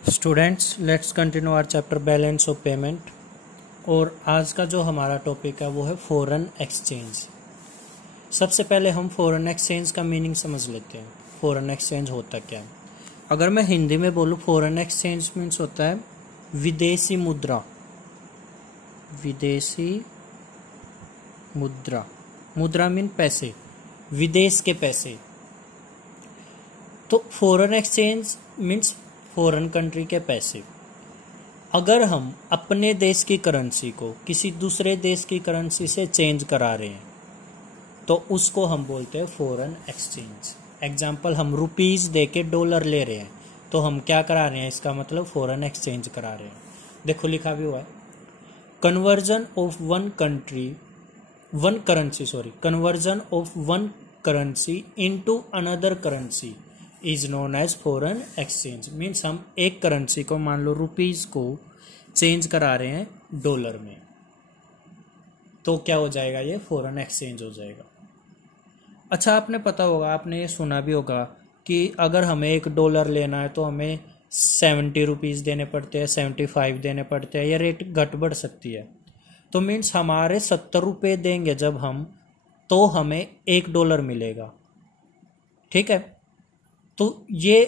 Students, let's continue our chapter balance of payment. और आज का जो हमारा टॉपिक है वो है फॉरेन एक्सचेंज। सबसे पहले हम फॉरेन एक्सचेंज का मीनिंग समझ लेते हैं। फॉरेन एक्सचेंज होता क्या है? अगर मैं हिंदी में बोलूँ, फॉरेन एक्सचेंज मीन्स होता है विदेशी मुद्रा। विदेशी मुद्रा, मुद्रा मीन पैसे, विदेश के पैसे। तो foreign exchange means foreign country के पैसे। अगर हम अपने देश की करेंसी को किसी दूसरे देश की करेंसी से चेंज करा रहे हैं तो उसको हम बोलते हैं फॉरेन एक्सचेंज। एग्जाम्पल, हम रुपीस दे के डॉलर ले रहे हैं तो हम क्या करा रहे हैं? इसका मतलब फॉरेन एक्सचेंज करा रहे हैं। देखो लिखा भी हुआ है, conversion of one currency into another currency is known as foreign exchange. Means हम एक करेंसी को, मान लो रुपीस को, चेंज करा रहे हैं डॉलर में, तो क्या हो जाएगा? ये फॉरेन एक्सचेंज हो जाएगा। अच्छा, आपने पता होगा, आपने ये सुना भी होगा कि अगर हमें $1 लेना है तो हमें 70 रुपीज़ देने पड़ते हैं, 75 देने पड़ते हैं, या रेट घट बढ़ सकती है। तो मीन्स हमारे 70 रुपये देंगे जब हम, तो हमें $1 मिलेगा। ठीक है, तो ये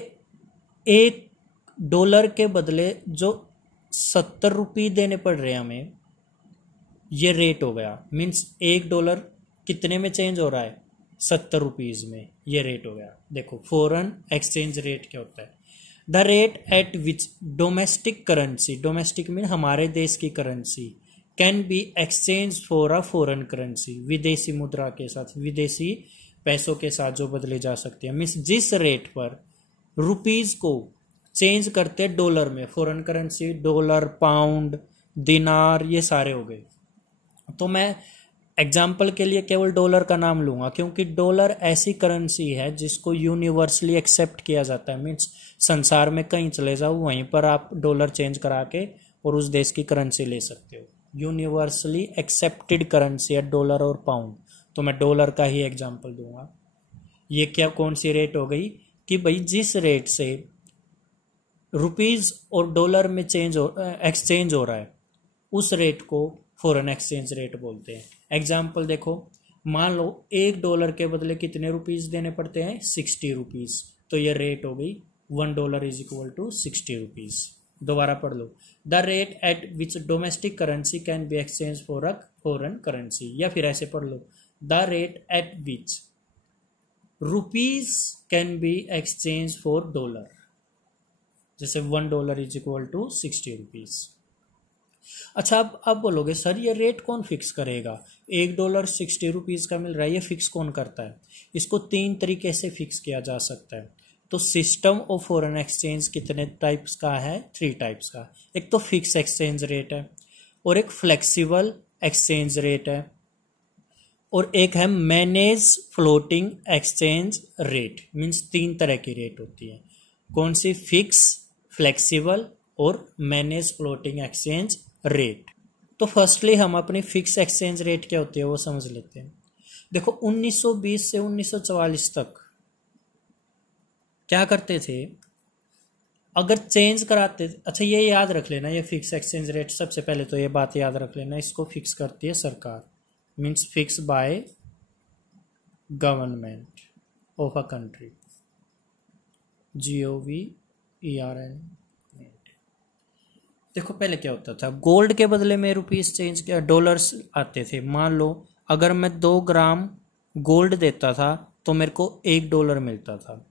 $1 के बदले जो 70 रुपये देने पड़ रहे हैं हमें, ये रेट हो गया। मीन्स $1 कितने में चेंज हो रहा है? 70 रुपीज़ में। ये रेट हो गया। देखो फॉरेन एक्सचेंज रेट क्या होता है? The rate at which domestic currency, domestic mean हमारे देश की currency, can be exchange for a foreign currency, विदेशी मुद्रा के साथ, विदेशी पैसों के साथ जो बदले जा सकते हैं। मीन्स जिस रेट पर रुपीज को चेंज करते हैं डॉलर में, फॉरेन करेंसी, डॉलर, पाउंड, दिनार, ये सारे हो गए। तो मैं एग्जाम्पल के लिए केवल डॉलर का नाम लूंगा, क्योंकि डॉलर ऐसी करेंसी है जिसको यूनिवर्सली एक्सेप्ट किया जाता है। मीन्स संसार में कहीं चले जाओ, वहीं पर आप डॉलर चेंज करा के और उस देश की करेंसी ले सकते हो। यूनिवर्सली एक्सेप्टेड करेंसी है डॉलर और पाउंड। तो मैं डॉलर का ही एग्जाम्पल दूंगा। ये क्या, कौन सी रेट हो गई कि भाई जिस रेट से रुपीज और डॉलर में एक्सचेंज हो रहा है, उस रेट को फॉरेन एक्सचेंज रेट बोलते हैं। एग्जाम्पल देखो, मान लो $1 के बदले कितने रुपीज देने पड़ते हैं? 60 रुपीज। तो ये रेट हो गई $1 इज इक्वल टू 60 रुपीज। दोबारा पढ़ लो, the rate at which domestic currency can be exchange for a foreign currency. या फिर ऐसे पढ़ लो, the rate at which rupees can be exchange for dollar. जैसे $1 इज इक्वल टू 60 रुपीज। अच्छा, अब बोलोगे सर ये रेट कौन फिक्स करेगा? $1 60 रुपीज का मिल रहा है, ये फिक्स कौन करता है? इसको 3 तरीके से फिक्स किया जा सकता है। तो सिस्टम ऑफ फॉरेन एक्सचेंज कितने टाइप्स का है? 3 टाइप्स का। एक तो फिक्स एक्सचेंज रेट है, और एक फ्लेक्सिबल एक्सचेंज रेट है, और एक है manage floating exchange rate. Means 3 तरह की रेट होती है। कौन सी? फिक्स, फ्लेक्सिबल और मैनेज फ्लोटिंग एक्सचेंज रेट। तो फर्स्टली हम अपनी फिक्स एक्सचेंज रेट क्या होती है वो समझ लेते हैं। देखो 1920 से 1944 तक क्या करते थे? अगर चेंज कराते, अच्छा ये याद रख लेना, ये फिक्स एक्सचेंज रेट, सबसे पहले तो ये बात याद रख लेना, इसको फिक्स करती है सरकार। Means fix by government of a country, GOVERN। देखो पहले क्या होता था, गोल्ड के बदले में रुपीस चेंज किया, डॉलर्स आते थे। मान लो अगर मैं 2 ग्राम गोल्ड देता था तो मेरे को $1 मिलता था।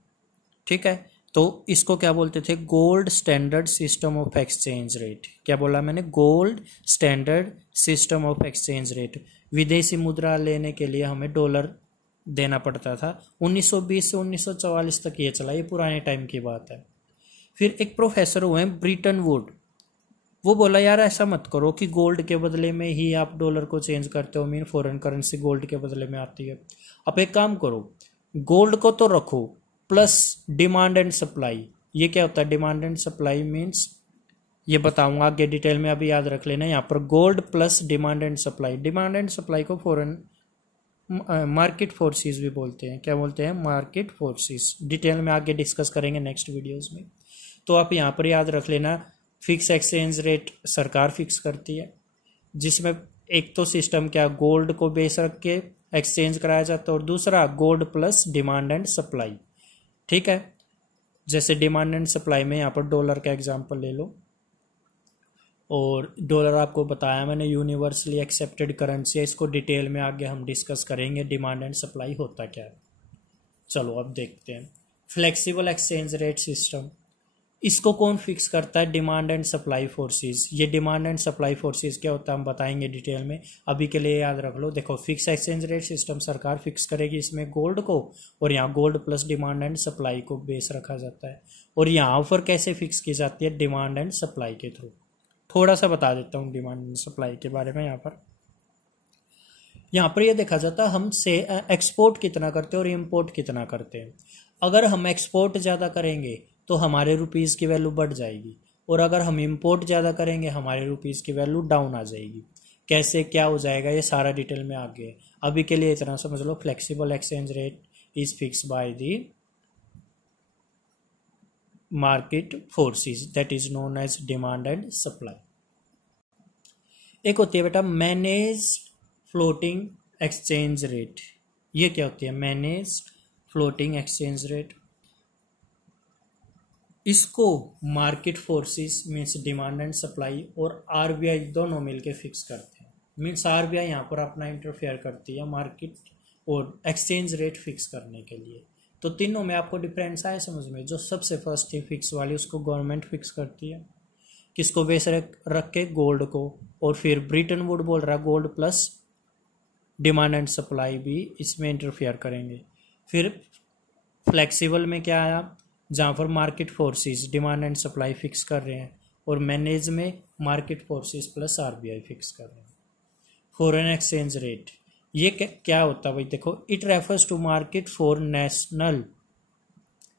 ठीक है, तो इसको क्या बोलते थे? Gold standard system of exchange rate. क्या बोला मैंने? Gold standard system of exchange rate. विदेशी मुद्रा लेने के लिए हमें डॉलर देना पड़ता था। 1920 से 1944 तक ये चला, ये पुराने टाइम की बात है। फिर एक प्रोफेसर हुए ब्रिटन वुड, वो बोला यार ऐसा मत करो कि गोल्ड के बदले में ही आप डॉलर को चेंज करते हो, मीन फॉरेन करेंसी गोल्ड के बदले में आती है। अब एक काम करो, गोल्ड को तो रखो प्लस डिमांड एंड सप्लाई। ये क्या होता है डिमांड एंड सप्लाई? मीन्स ये बताऊंगा आगे डिटेल में, अभी याद रख लेना। यहाँ पर gold plus demand and supply, demand and supply को फॉरेन मार्केट फोर्सेस भी बोलते हैं। क्या बोलते हैं? Market forces. डिटेल में आगे डिस्कस करेंगे नेक्स्ट वीडियोस में। तो आप यहाँ पर याद रख लेना, फिक्स एक्सचेंज रेट सरकार फिक्स करती है, जिसमें एक तो सिस्टम क्या, गोल्ड को बेस रख के एक्सचेंज कराया जाता है, और दूसरा gold plus demand and supply. ठीक है, जैसे डिमांड एंड सप्लाई में यहाँ पर डॉलर का एग्जांपल ले लो, और डॉलर आपको बताया मैंने यूनिवर्सली एक्सेप्टेड करेंसी है। इसको डिटेल में आगे हम डिस्कस करेंगे, डिमांड एंड सप्लाई होता क्या है। चलो अब देखते हैं फ्लेक्सिबल एक्सचेंज रेट सिस्टम। इसको कौन फिक्स करता है? Demand and supply forces. ये डिमांड एंड सप्लाई फोर्सेस क्या होता है हम बताएंगे डिटेल में, अभी के लिए याद रख लो। देखो, फिक्स एक्सचेंज रेट सिस्टम सरकार फिक्स करेगी इसमें गोल्ड को, और यहाँ gold plus demand and supply को बेस रखा जाता है। और यहाँ पर कैसे फिक्स की जाती है? डिमांड एंड सप्लाई के थ्रू। थोड़ा सा बता देता हूँ डिमांड एंड सप्लाई के बारे में। यहाँ पर ये देखा जाता है हम से एक्सपोर्ट कितना करते हैं और इम्पोर्ट कितना करते हैं। अगर हम एक्सपोर्ट ज़्यादा करेंगे तो हमारे रुपीज़ की वैल्यू बढ़ जाएगी, और अगर हम इंपोर्ट ज़्यादा करेंगे हमारे रुपीज़ की वैल्यू डाउन आ जाएगी। कैसे क्या हो जाएगा ये सारा डिटेल में आगे है, अभी के लिए इतना समझ लो। Flexible exchange rate is fix by the market forces, that is known as demand and supply. एक होती है बेटा मैनेज्ड फ्लोटिंग एक्सचेंज रेट। ये क्या होती है? Managed floating exchange rate. इसको market forces means demand and supply और आरबीआई दोनों मिलके फिक्स करते हैं। मीन्स आरबीआई यहाँ पर अपना इंटरफेयर करती है मार्केट और एक्सचेंज रेट फिक्स करने के लिए। तो तीनों में आपको डिफरेंस आए समझ में? जो सबसे फर्स्ट थी फिक्स वाली, उसको गवर्नमेंट फिक्स करती है। किसको बेस रख के? गोल्ड को। और फिर ब्रिटन वुड बोल रहा gold plus demand and supply भी इसमें इंटरफेयर करेंगे। फिर फ्लेक्सिबल में क्या आया? जहाँ पर market forces demand and supply fix कर रहे हैं, और मैनेज में market forces plus RBI fix कर रहे हैं। फॉरेन एक्सचेंज रेट ये क्या होता है भाई? देखो, it refers to market for national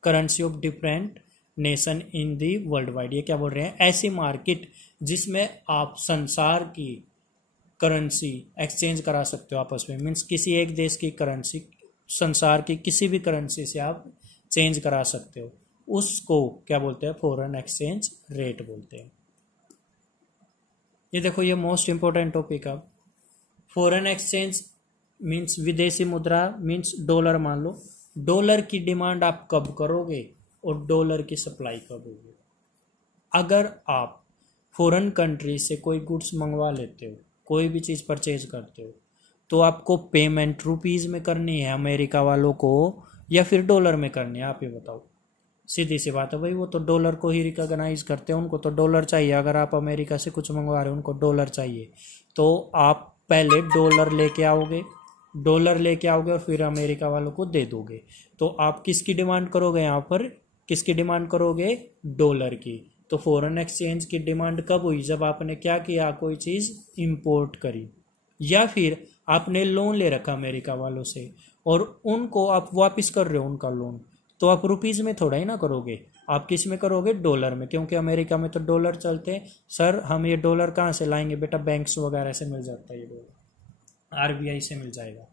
currency of different nation in the world wide. ये क्या बोल रहे हैं? ऐसी मार्केट जिसमें आप संसार की करेंसी एक्सचेंज करा सकते हो आपस में। मीन्स किसी एक देश की करेंसी संसार की किसी भी करेंसी से आप चेंज करा सकते हो, उसको क्या बोलते हैं? फॉरेन एक्सचेंज रेट बोलते हैं। ये देखो, ये मोस्ट इंपॉर्टेंट टॉपिक है। फॉरेन एक्सचेंज मीन्स विदेशी मुद्रा, मीन्स डॉलर। मान लो डॉलर की डिमांड आप कब करोगे और डॉलर की सप्लाई कब होगी। अगर आप फॉरेन कंट्री से कोई गुड्स मंगवा लेते हो, कोई भी चीज़ परचेज करते हो, तो आपको पेमेंट रुपीज़ में करनी है अमेरिका वालों को या फिर डॉलर में करनी है? आप ये बताओ। सीधी सी बात है भाई, वो तो डॉलर को ही रिकॉग्नाइज करते हैं, उनको तो डॉलर चाहिए। अगर आप अमेरिका से कुछ मंगवा रहे हो, उनको डॉलर चाहिए, तो आप पहले डॉलर लेके आओगे और फिर अमेरिका वालों को दे दोगे। तो आप किसकी डिमांड करोगे? यहाँ पर किसकी डिमांड करोगे? डॉलर की। तो फॉरेन एक्सचेंज की डिमांड कब हुई? जब आपने क्या किया? कोई चीज़ इंपोर्ट करी, या फिर आपने लोन ले रखा अमेरिका वालों से और उनको आप वापस कर रहे हो उनका लोन। तो आप रुपीज़ में थोड़ा ही ना करोगे, आप किस में करोगे? डॉलर में, क्योंकि अमेरिका में तो डॉलर चलते हैं। सर हम ये डॉलर कहाँ से लाएंगे? बेटा बैंक्स वगैरह से मिल जाता है ये डॉलर, आरबीआई से मिल जाएगा।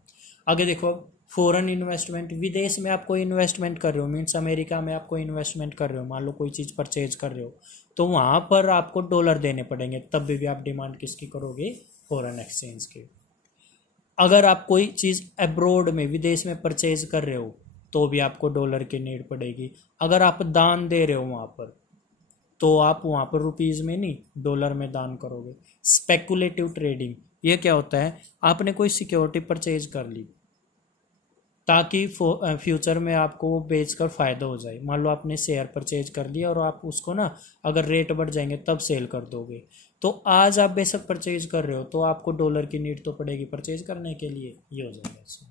आगे देखो, फॉरेन इन्वेस्टमेंट। विदेश में आप कोई इन्वेस्टमेंट कर रहे हो, मीन्स अमेरिका में आप कोई इन्वेस्टमेंट कर रहे हो, मान लो कोई चीज़ परचेज कर रहे हो, तो वहाँ पर आपको डॉलर देने पड़ेंगे, तब भी आप डिमांड किसकी करोगे? फॉरेन एक्सचेंज की। अगर आप कोई चीज़ अब्रोड में विदेश में परचेज कर रहे हो तो भी आपको डॉलर की नीड पड़ेगी। अगर आप दान दे रहे हो वहाँ पर, तो आप वहाँ पर रुपीज़ में नहीं डॉलर में दान करोगे। स्पेकुलेटिव ट्रेडिंग ये क्या होता है? आपने कोई सिक्योरिटी परचेज कर ली ताकि फ्यूचर में आपको वो बेचकर फ़ायदा हो जाए। मान लो आपने शेयर परचेज कर लिया और आप उसको ना अगर रेट बढ़ जाएंगे तब सेल कर दोगे, तो आज आप बेशक परचेज कर रहे हो तो आपको डॉलर की नीड तो पड़ेगी परचेज करने के लिए, ये हो जाएगा इसमें।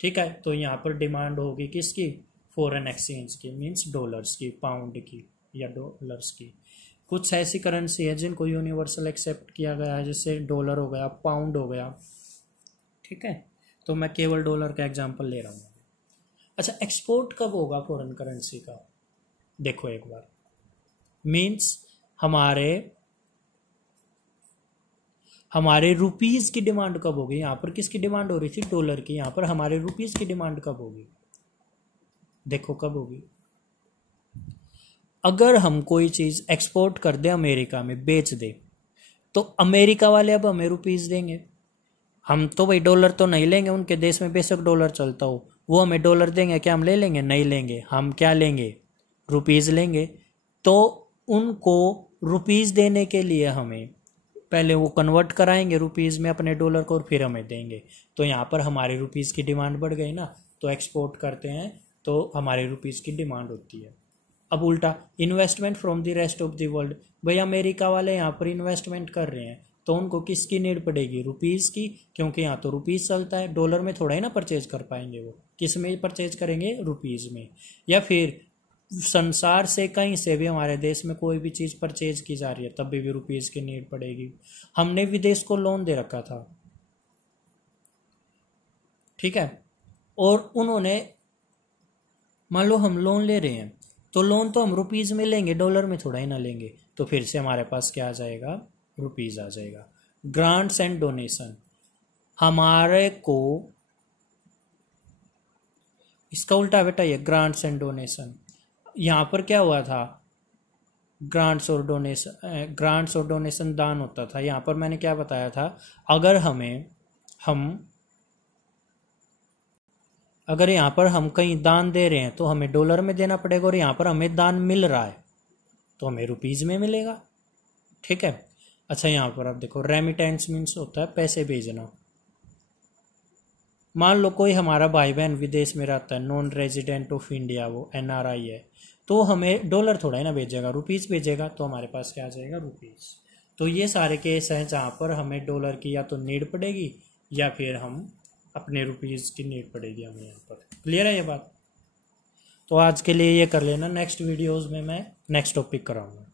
ठीक है, तो यहाँ पर डिमांड होगी किसकी? फॉरेन एक्सचेंज की, मीन्स डॉलर्स की, पाउंड की या डॉलर्स की। कुछ ऐसी करेंसी है जिनको यूनिवर्सल एक्सेप्ट किया गया है, जैसे डॉलर हो गया, पाउंड हो गया। ठीक है, तो मैं केवल डॉलर का एग्जांपल ले रहा हूँ। अच्छा, एक्सपोर्ट कब होगा फॉरेन करेंसी का? देखो एक बार, मीन्स हमारे हमारे रुपीस की डिमांड कब होगी, यहाँ पर किसकी डिमांड हो रही थी, डॉलर की, यहाँ पर हमारे रुपीस की डिमांड कब होगी, देखो कब होगी। अगर हम कोई चीज एक्सपोर्ट कर दे अमेरिका में बेच दे, तो अमेरिका वाले अब हमें रुपीस देंगे। हम तो भाई डॉलर तो नहीं लेंगे, उनके देश में बेशक डॉलर चलता हो, वो हमें डॉलर देंगे, क्या हम ले लेंगे, नहीं लेंगे, हम क्या लेंगे, रुपीस लेंगे। तो उनको रुपीस देने के लिए हमें पहले वो कन्वर्ट कराएंगे रुपीस में अपने डॉलर को, और फिर हमें देंगे। तो यहाँ पर हमारे रुपीस की डिमांड बढ़ गई ना, तो एक्सपोर्ट करते हैं तो हमारे रुपीस की डिमांड होती है। अब उल्टा investment from the rest of the world, भाई अमेरिका वाले यहाँ पर इन्वेस्टमेंट कर रहे हैं, तो उनको किसकी नीड पड़ेगी, रुपीस की, क्योंकि यहाँ तो रुपीस चलता है, डॉलर में थोड़ा ही ना परचेज कर पाएंगे, वो किस में परचेज करेंगे, रुपीस में। या फिर संसार से कहीं से भी हमारे देश में कोई भी चीज परचेज की जा रही है, तब भी रुपीस की नीड पड़ेगी। हमने विदेश को लोन दे रखा था, ठीक है, और उन्होंने, मान लो हम लोन ले रहे हैं, तो लोन तो हम रुपीज में लेंगे, डॉलर में थोड़ा ही ना लेंगे, तो फिर से हमारे पास क्या आ जाएगा, रुपीज आ जाएगा। ग्रांट्स एंड डोनेशन, हमारे को इसका उल्टा बेटा ये ग्रांट्स एंड डोनेशन, यहाँ पर क्या हुआ था, ग्रांट्स और डोनेशन दान होता था। यहाँ पर मैंने क्या बताया था, अगर यहाँ पर हम कहीं दान दे रहे हैं तो हमें डॉलर में देना पड़ेगा, और यहाँ पर हमें दान मिल रहा है तो हमें रुपीज में मिलेगा, ठीक है। अच्छा यहाँ पर आप देखो, रेमिटेंस मीन्स होता है पैसे भेजना। मान लो कोई हमारा भाई बहन विदेश में रहता है, नॉन रेजिडेंट ऑफ इंडिया, वो NRI है, तो हमें डॉलर थोड़ा ही ना भेजेगा, रुपीस भेजेगा, तो हमारे पास क्या आ जाएगा, रुपीस। तो ये सारे केस हैं जहाँ पर हमें डॉलर की या तो नीड पड़ेगी, या फिर हम अपने रुपीस की नीड पड़ेगी हमें यहाँ पर। क्लियर है ये बात। तो आज के लिए ये कर लेना, नेक्स्ट वीडियोस में मैं नेक्स्ट टॉपिक कराऊंगा।